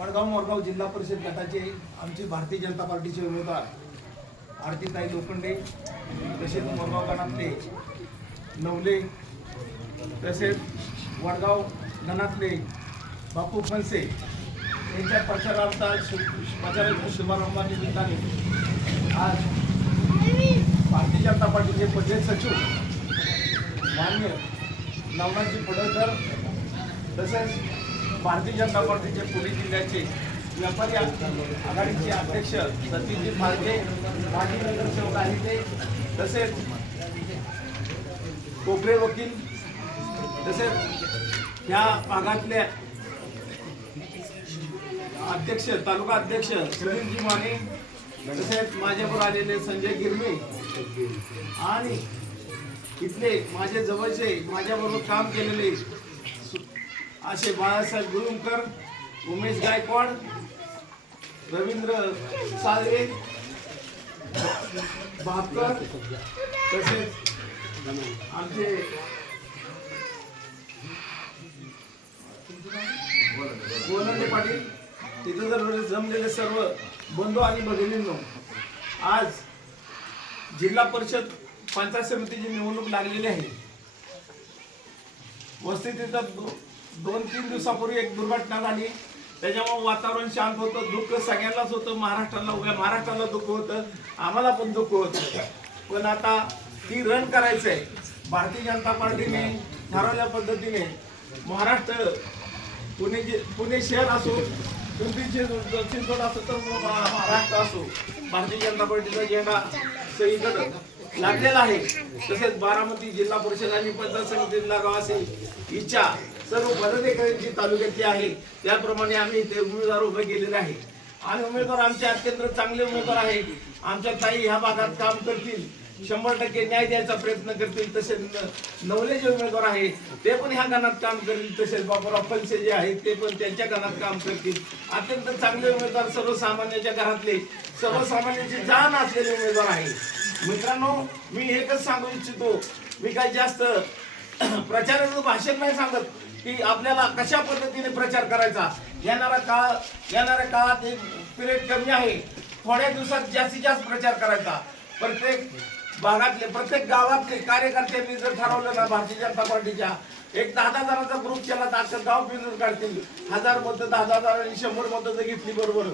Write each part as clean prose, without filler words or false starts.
वडगाव मोरगाव जिल्हा परिषद गटाचे आमची भारतीय जनता पार्टीचे उमेदवार आरतीताई लोखंडे, तसेच मोरगाव गणातले नवले, तसेच वडगाव गणातले बापू फणसे यांच्या प्रचाराच्या शुभारंभानिमित्ताने आज भारतीय जनता पार्टीचे पहिले सचिव मान्य नवनाथजी पडळकर, तसेच भारतीय जनता पार्टीचे पुणे जिल्ह्याचे व्यापारी आघाडीचे अध्यक्ष सतीशजी फाळके, माजी नगरसेवक आहेत ते, तसेच कोपरे वकील, तसेच ह्या भागातले अध्यक्ष तालुका अध्यक्ष सुनीलजी माने, तसेच माझ्यावर आलेले संजय गिरमे आणि इथले माझे जवळचे माझ्याबरोबर काम केलेले असे बाळासाहेब गुरुंकर, उमेश गायकवाड, रवींद्र साळवे, भापकर, तसेच आमचे गोलंदे पाटील, तिथे जर जमलेले सर्व बंधू आणि भगिनींनो, आज जिल्हा परिषद पंचायत समितीची निवडणूक लागलेली आहे. वस्तीत 2-3 दिवसापूर्वी एक दुर्घटना झाली. त्याच्यामुळे वातावरण शांत होतं. दुःख सगळ्यांनाच होतं. उभ्या महाराष्ट्राला दुःख होतं, आम्हाला पण दुःख होतं. पण आता ती रन करायचं आहे. भारतीय जनता पार्टीने ठरवल्या पद्धतीने महाराष्ट्र पुणे शहर असो, चिंचवड असो, तर महाराष्ट्र असो, भारतीय जनता पार्टीचा झेंडा सगळीकडे लागलेला आहे. तसेच बारामती जिल्हा परिषद आणि पंचायत समितीत लागावा अशी इच्छा सर्व पदाधिकाऱ्यांची तालुक्यातली आहे. त्याप्रमाणे आम्ही ते उमेदवार उभे केलेले आहे आणि उमेदवार आमचे अत्यंत चांगले उमेदवार आहे. आमच्या ताई ह्या भागात काम करतील, 100% न्याय द्यायचा प्रयत्न करतील. तसेच नवले जे उमेदवार आहे ते पण ह्या गणात काम करतील. तसेच बापूराव फणसे जे आहेत ते पण त्यांच्या गणात काम करतील. अत्यंत चांगले उमेदवार, सर्वसामान्यांच्या घरातले, सर्वसामान्यांची जाण असलेले उमेदवार आहे. मित्रांनो, मी एकच सांगू इच्छितो, मी काही जास्त प्रचाराचं भाषण नाही सांगत की आपल्याला कशा पद्धतीने प्रचार करायचा. येणाऱ्या काळात एक पिरियड कमी आहे. थोड्या दिवसात जास्तीत जास्त प्रचार करायचा. प्रत्येक भागातले, प्रत्येक गावातले कार्यकर्त्यांनी जर ठरवलं ना, भारतीय जनता पार्टीच्या एक 10,000चा ग्रुप केला तर अख्खं गाव फिरून काढतील. 1000 मतं, 10,000 आणि 100 मतं जर घेतली बरोबर,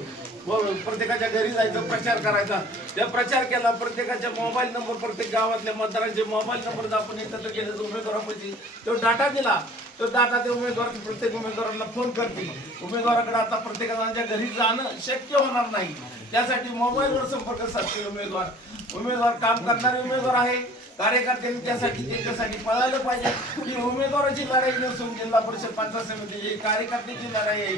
प्रत्येकाच्या घरी जायचं, प्रचार करायचा. त्या प्रचार केला, प्रत्येकाच्या मोबाईल नंबर, प्रत्येक गावातल्या मतदारांचे मोबाईल नंबर आपण एकत्र केले, उमेदवारांपैकी तो डाटा दिला. तो डाटा ते उमेदवार प्रत्येक उमेदवारांना फोन करतील. उमेदवाराकडे आता प्रत्येकाच्या घरी जाणं शक्य होणार नाही. त्यासाठी मोबाईलवर संपर्क साधतील उमेदवार काम करणारे उमेदवार आहे. कार्यकर्त्यांनी त्यांच्यासाठी पळायला पाहिजे की उमेदवाराची लढाई नसून जिल्हा परिषद पंचायत समितीची कार्यकर्त्याची लढाई आहे.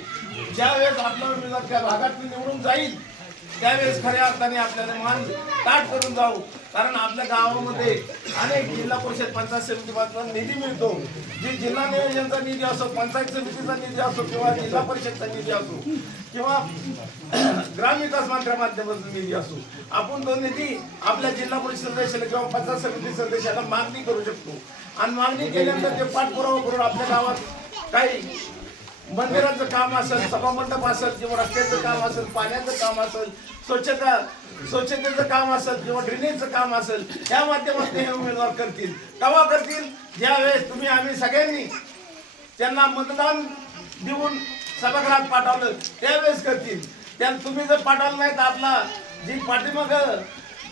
ज्या वेळेस आपला उमेदवार त्या भागात निवडून जाईल त्यावेळेस खऱ्या अर्थाने आपल्याला मान ताट करून जाऊ. कारण आपल्या गावामध्ये अनेक जिल्हा परिषद पंचायत समितीपासून निधी मिळतो. जी जिल्हा नियोजनचा निधी असो, पंचायत समितीचा निधी असो, किंवा जिल्हा परिषदचा निधी असो, किंवा ग्रामविकास मंत्र्या माध्यमातून निधी असो, आपण तो निधी आपल्या जिल्हा परिषद सदस्याला किंवा पंचायत समिती सदस्याला मागणी करू शकतो. आणि मागणी केल्यानंतर ते पाठपुरावा करून आपल्या गावात काही मंदिराचं काम असेल, सभामंडप असेल, किंवा रस्त्याचं काम असेल, पाण्याचं काम असेल, स्वच्छतेचं काम असेल, किंवा ड्रेनेजचं काम असेल, या माध्यमातून हे उमेदवार करतील. केव्हा करतील? ज्यावेळेस तुम्ही आम्ही सगळ्यांनी त्यांना मतदान देऊन सभागृहात पाठवलं त्यावेळेस करतील. तुम्ही जर पाठवलं नाही तर आपला जी पाठीमाग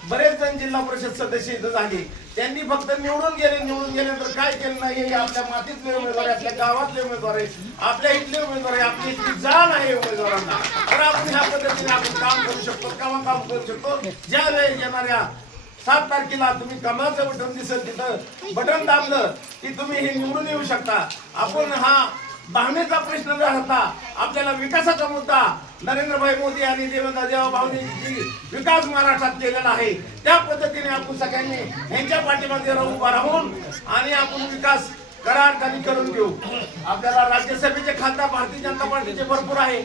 बरेच जण जिल्हा परिषद सदस्य इथं झाले, त्यांनी फक्त निवडून गेल्यानंतर काय केलं नाही. हे आपल्या मातीतले उमेदवार आहे, आपल्या गावातले उमेदवार आहे, आपल्या इथले उमेदवार आहे, आपली इथली जाण आहे उमेदवारांना. तर आपण ह्या पद्धतीने आपण काम करू शकतो. केव्हा काम करू शकतो? ज्या वेळेस येणाऱ्या 7 तारखेला तुम्ही कमळाचं बटन दिसेल, तिथं बटन दाबलं की तुम्ही हे निवडून येऊ शकता. आपण हा भावनेचा प्रश्न न राहता आपल्याला विकासाचा मुद्दा नरेंद्रभाई मोदी आणि देवेंद्र भावनेची विकास महाराष्ट्रात केलेला आहे. त्या पद्धतीने आपण सगळ्यांनी यांच्या पाठीमागे उभा राहून आणि आपण विकास करार करून घेऊ. आपल्याला राज्यसभेचे खासदार भारतीय जनता पार्टीचे भरपूर आहे,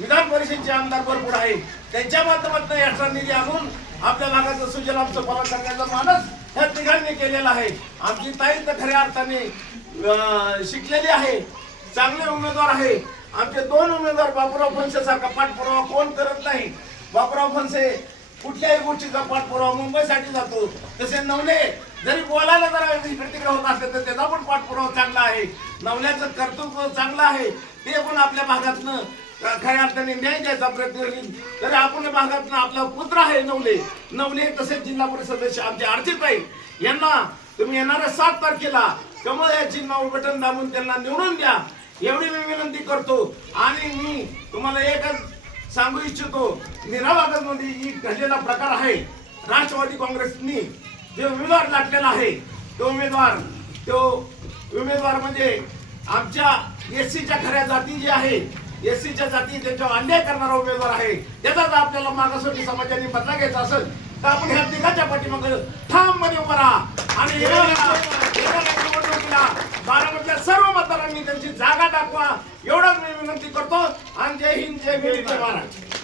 विधान परिषदेचे आमदार भरपूर आहे. त्यांच्या माध्यमातून याचा निधी आणून आपल्या भागाचं सुजलाम सुफलाम करण्याचा मानस ह्या तिघांनी केलेला आहे. आमची ताई तर खऱ्या अर्थाने शिकलेली आहे, चांगले उमेदवार आहे. आमचे 2 उमेदवार बापूराव फणसे सारखा पाठपुरावा कोण करत नाही. बापूराव फणसे कुठल्याही गोष्टीचा पाठपुरावा मुंबईसाठी जातो. तसे नवले जरी बोलायला जरा इकडे तिकडे होत असले तर त्याचा पण पाठपुरावा चांगला आहे. नवल्याचं कर्तृत्व चांगलं आहे. ते पण आपल्या भागातनं खऱ्या अर्थाने न्याय द्यायचा प्रयत्न करीन. तरी आपण भागातनं आपला पुत्र आहे नवले तसेच जिल्हा परिषद सदस्य आमचे अर्चिताई यांना तुम्ही येणाऱ्या 7 तारखेला कमळ या चिन्हावर बटन दाबून त्यांना निवडून द्या एवढी मी विनंती करतो. आणि मी तुम्हाला एकच सांगू इच्छितो, निरावागत मध्ये ही घडलेला प्रकार आहे. राष्ट्रवादी काँग्रेसनी जे उमेदवार लागलेला आहे तो उमेदवार म्हणजे आमच्या एससीच्या खऱ्या जाती जे आहे, एससीच्या जाती त्यांच्यावर अन्याय करणारा उमेदवार आहे. त्याचा जर आपल्याला मागासवर्गीय समाजाने बदला घ्यायचा असेल तर आपण ह्या तिघाच्या पाठीमागे ठामपणे उभा राहा आणि निवडणुकीला बारामतीच्या सर्व मतदारांनी त्यांची जागा दाखवा एवढंच मी विनंती करतो. आणि जय हिंद, जय भीम, जय महाराष्ट्र.